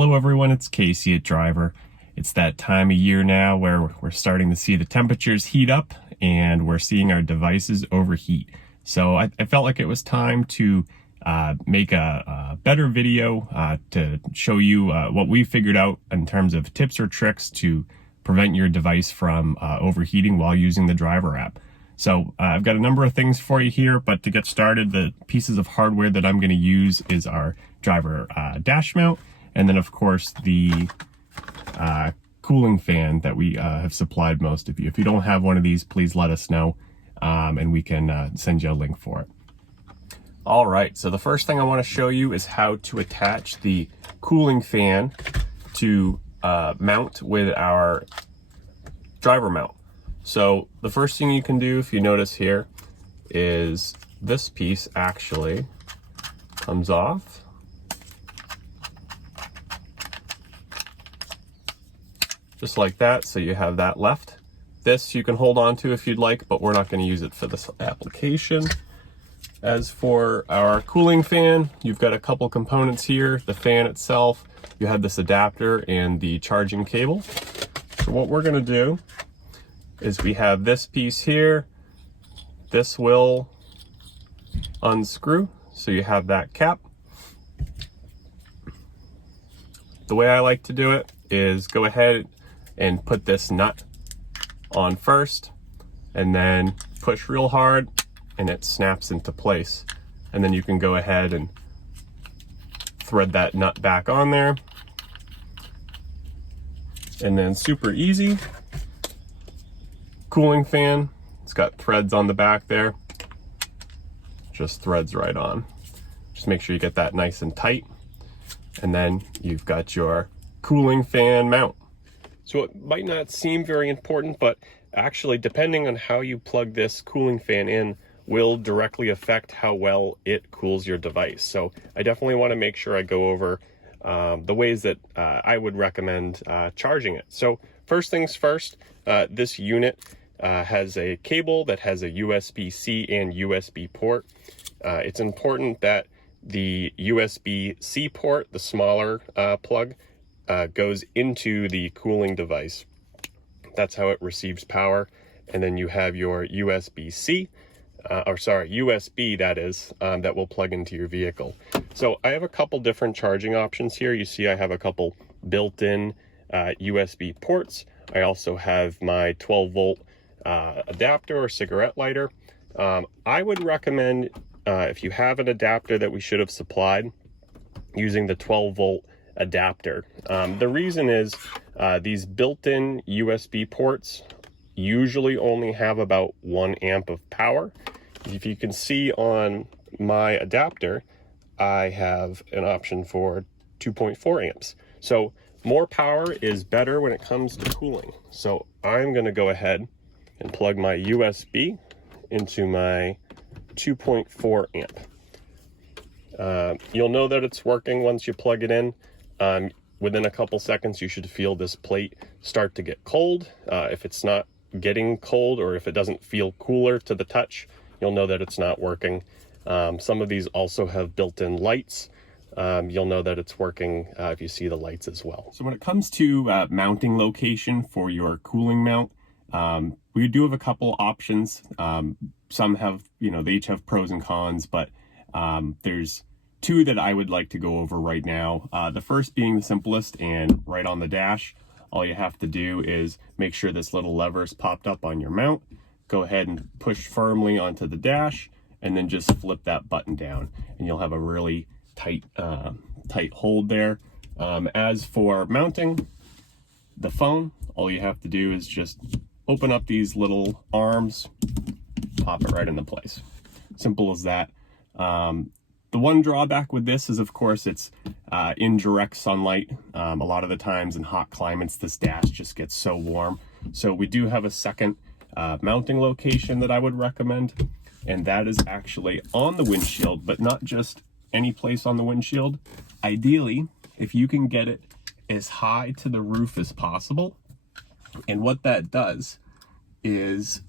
Hello everyone, it's Casey at Driver. It's that time of year now where we're starting to see the temperatures heat up and we're seeing our devices overheat. So I felt like it was time to make a better video to show you what we figured out in terms of tips or tricks to prevent your device from overheating while using the Driver app. So I've got a number of things for you here, but to get started, the pieces of hardware that I'm going to use is our Driver dash mount, and then of course the cooling fan that we have supplied most of you. If you don't have one of these, please let us know and we can send you a link for it. All right, so the first thing I want to show you is how to attach the cooling fan to mount with our Driver mount. So the first thing you can do, if you notice here, is this piece actually comes off. Just like that, so you have that left. This you can hold on to if you'd like, but we're not going to use it for this application. As for our cooling fan, you've got a couple components here. The fan itself, you have this adapter and the charging cable. So what we're going to do is we have this piece here. This will unscrew, so you have that cap. The way I like to do it is go ahead and put this nut on first and then push real hard and it snaps into place. And then you can go ahead and thread that nut back on there. And then super easy. Cooling fan, it's got threads on the back there. Just threads right on. Just make sure you get that nice and tight. And then you've got your cooling fan mount. So it might not seem very important, but actually depending on how you plug this cooling fan in will directly affect how well it cools your device. So I definitely want to make sure I go over the ways that I would recommend charging it. So first things first, this unit has a cable that has a USB-C and USB port. It's important that the USB-C port, the smaller plug, goes into the cooling device. That's how it receives power. And then you have your USB-C, USB that is, that will plug into your vehicle. So I have a couple different charging options here. You see I have a couple built-in USB ports. I also have my 12-volt adapter or cigarette lighter. I would recommend, if you have an adapter that we should have supplied, using the 12-volt adapter. The reason is these built-in USB ports usually only have about 1 amp of power. If you can see on my adapter, I have an option for 2.4 amps. So more power is better when it comes to cooling. So I'm going to go ahead and plug my USB into my 2.4 amp. You'll know that it's working once you plug it in. Within a couple seconds, you should feel this plate start to get cold. If it's not getting cold, or if it doesn't feel cooler to the touch, you'll know that it's not working. Some of these also have built-in lights. You'll know that it's working if you see the lights as well. So when it comes to mounting location for your cooling mount, we do have a couple options. Some have, they each have pros and cons, but there's two that I would like to go over right now. The first being the simplest and right on the dash. All you have to do is make sure this little lever is popped up on your mount. Go ahead and push firmly onto the dash and then just flip that button down and you'll have a really tight hold there. As for mounting the phone, all you have to do is just open up these little arms, pop it right into place. Simple as that. The one drawback with this is, of course, it's in direct sunlight. A lot of the times in hot climates, this dash just gets so warm. So we do have a second mounting location that I would recommend, and that is actually on the windshield, but not just any place on the windshield. Ideally, if you can get it as high to the roof as possible. And what that does is,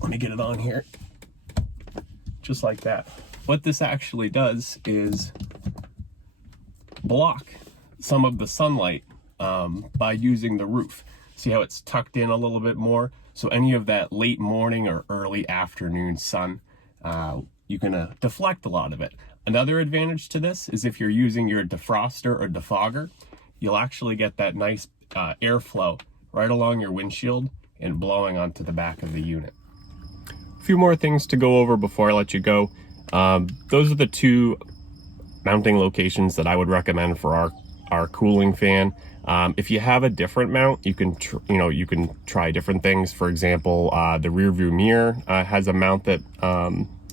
let me get it on here, just like that. What this actually does is block some of the sunlight by using the roof. See how it's tucked in a little bit more? So any of that late morning or early afternoon sun, you can deflect a lot of it. Another advantage to this is if you're using your defroster or defogger, you'll actually get that nice airflow right along your windshield and blowing onto the back of the unit. A few more things to go over before I let you go. Those are the two mounting locations that I would recommend for our cooling fan. If you have a different mount, you can try different things. For example, the rear view mirror has a mount that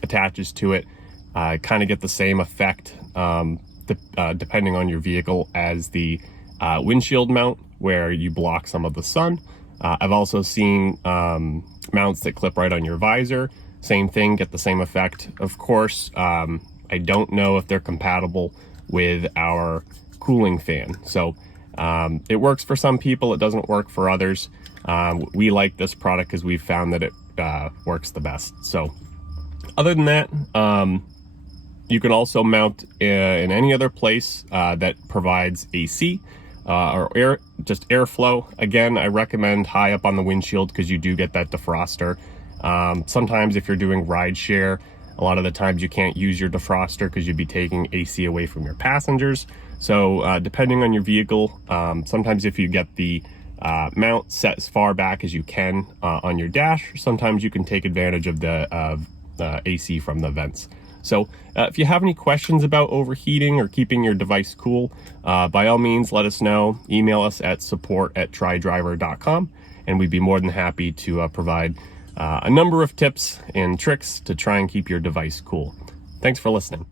attaches to it. Kind of get the same effect depending on your vehicle as the windshield mount, where you block some of the sun. I've also seen mounts that clip right on your visor. Same thing, get the same effect. Of course, I don't know if they're compatible with our cooling fan. So it works for some people, it doesn't work for others. We like this product because we've found that it works the best. So other than that, you can also mount in any other place that provides AC or just airflow. Again, I recommend high up on the windshield because you do get that defroster. Sometimes if you're doing ride share, a lot of the times you can't use your defroster because you'd be taking AC away from your passengers. So depending on your vehicle, sometimes if you get the mount set as far back as you can on your dash, sometimes you can take advantage of the AC from the vents. So if you have any questions about overheating or keeping your device cool, by all means, let us know. Email us at support@trydriver.com, and we'd be more than happy to provide a number of tips and tricks to try and keep your device cool. Thanks for listening.